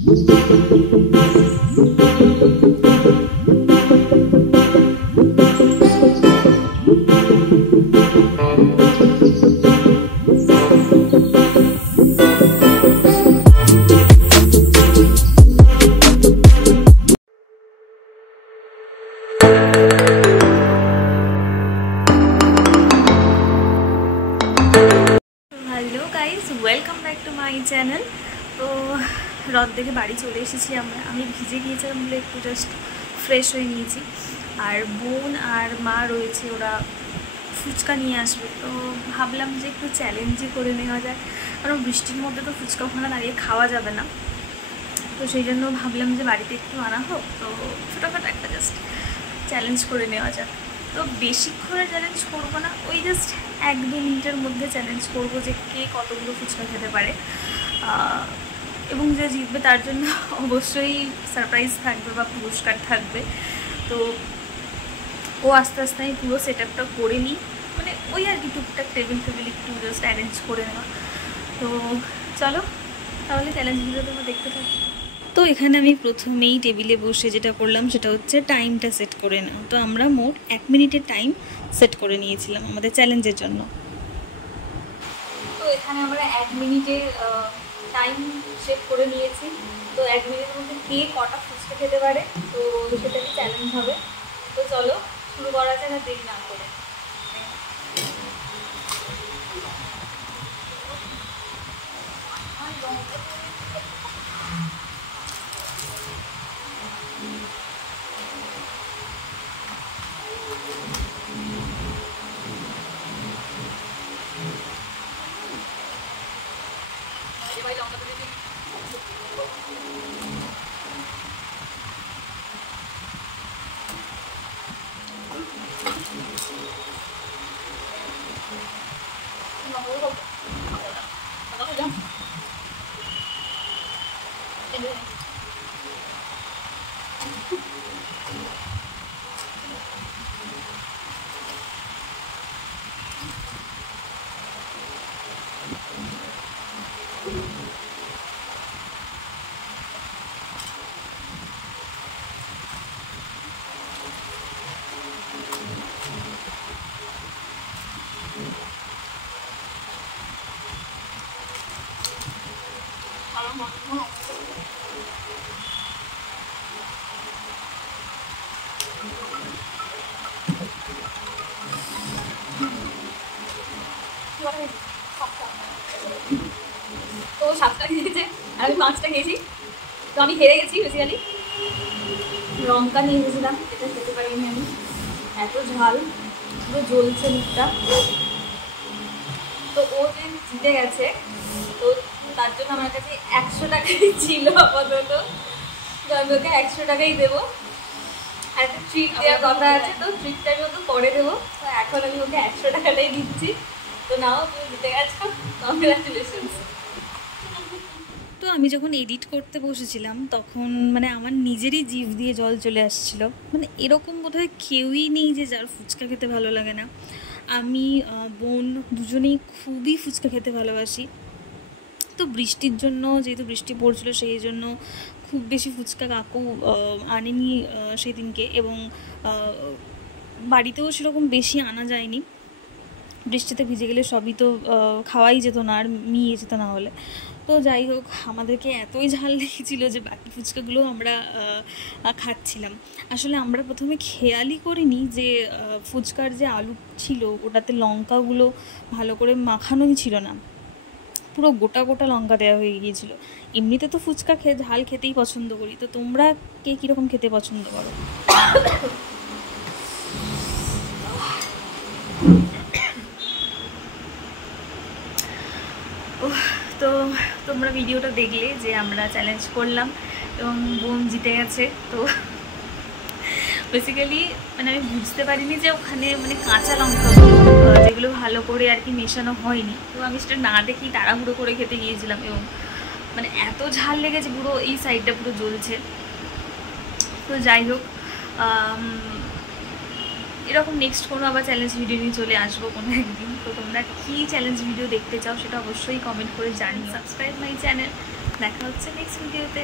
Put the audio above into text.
Welcome back to my channel. তো রথ দেখে বাড়ি চলে এসেছি আমি ভিজে গিয়েছিলাম বলে একটু জাস্ট ফ্রেশ হয়ে নিয়েছি। আর বোন আর মা রয়েছে, ওরা ফুচকা নিয়ে আসবে। তো ভাবলাম যে একটু চ্যালেঞ্জই করে নেওয়া যায়, কারণ বৃষ্টির মধ্যে তো ফুচকা ওখানে দাঁড়িয়ে খাওয়া যাবে না। তো সেই জন্য ভাবলাম যে বাড়িতে একটু আনা হোক, তো ছোটোখাটো একটা জাস্ট চ্যালেঞ্জ করে নেওয়া যাক। তো বেশিক্ষণের চ্যালেঞ্জ করবো না, ওই জাস্ট 1-2 মিনিটের মধ্যে চ্যালেঞ্জ করবো যে কে কতগুলো ফুচকা খেতে পারে, এবং যে জিতবে তার জন্য অবশ্যই সারপ্রাইজ থাকবে বা পুরস্কার থাকবে। তো ও আস্তে আস্তে আমি পুরো সেট আপটা করে নিই, মানে ওই আর কি টুকটাক টেবিল একটু জাস্ট অ্যারেঞ্জ করে নেওয়া। তো চলো তাহলে চ্যালেঞ্জ ভিডিও তোমরা দেখতে থাকো। তো এখানে আমি প্রথমেই টেবিলে বসে যেটা করলাম সেটা হচ্ছে টাইমটা সেট করে নেওয়া। তো আমরা মোট 1 মিনিটের টাইম সেট করে নিয়েছিলাম আমাদের চ্যালেঞ্জের জন্য। তো এখানে আমরা 1 মিনিটের টাইম সেট করে নিয়েছি। তো 1 মিনিটের মধ্যে কে কটা ফুচকা খেতে পারে, তো সেটাকে চ্যালেঞ্জ হবে। তো চলো শুরু করা যায় না দেরি না করে। তো 7টা খেয়েছে আর আমি 5টা খেয়েছি। তো আমি হেরে গেছি বেসিক্যালি। লঙ্কা নিয়ে এসেছিলাম, এটা খেতে পারিনি আমি, এত ঝাল, পুরো জ্বলছে মুখটা। তো ও যে জিতে গেছে, তো তার জন্য আমার কাছে 100 টাকাই ছিল আপাতত। তো আমি ওকে 100 টাকাই দেবো। আর একটা ট্রিট দেওয়ার কথা আছে, তো ট্রিটটা আমি ওকে পরে দেবো। তো এখন আমি ওকে 100 টাকাটাই দিচ্ছি। তো নাও, তুমি জিতে গেছো, কংগ্রাচুলেশনস। তো আমি যখন এডিট করতে বসেছিলাম তখন মানে আমার নিজেরই জিভ দিয়ে জল চলে আসছিলো। মানে এরকম বোধহয় কেউই নেই যে যার ফুচকা খেতে ভালো লাগে না। আমি বোন দুজনেই খুবই ফুচকা খেতে ভালোবাসি। তো বৃষ্টির জন্য, যেহেতু বৃষ্টি পড়ছিলো, সেই জন্য খুব বেশি ফুচকা কাকু আনেনি সেই দিনকে, এবং বাড়িতেও সেরকম বেশি আনা যায়নি। বৃষ্টিতে ভিজে গেলে সবই তো খাওয়াই যেত না, আর নিয়ে যেত না হলে। তো যাই হোক, আমাদেরকে এতই ঝাল লেগেছিলো যে বাকি ফুচকাগুলো আমরা খাচ্ছিলাম। আসলে আমরা প্রথমে খেয়ালই করিনি যে ফুচকার যে আলু ছিল ওটাতে লঙ্কাগুলো ভালো করে মাখানোই ছিল না, পুরো গোটা গোটা লঙ্কা দেওয়া হয়ে গিয়েছিলো। এমনিতে তো ফুচকা ঝাল খেতেই পছন্দ করি। তো তোমরা কে কীরকম খেতে পছন্দ করো? তো তোমরা ভিডিওটা দেখলে যে আমরা চ্যালেঞ্জ করলাম এবং বোন জিতে গেছে। তো বেসিক্যালি মানে আমি বুঝতে পারিনি যে ওখানে মানে কাঁচা লঙ্কাগুলো যেগুলো ভালো করে আর কি মেশানো হয়নি। তো আমি সেটা না দেখেই তাড়াহুড়ো করে খেতে গিয়েছিলাম, এবং মানে এত ঝাল লেগেছে, পুরো এই সাইডটা পুরো জ্বলছে। তো যাই হোক, এরকম নেক্সট কোনো আবার চ্যালেঞ্জ ভিডিও নিয়ে চলে আসবো কোনো একদিন। তো তোমরা কী চ্যালেঞ্জ ভিডিও দেখতে চাও সেটা অবশ্যই কমেন্ট করে জানিও। Subscribe my channel. দেখা হচ্ছে নেক্সট ভিডিওতে।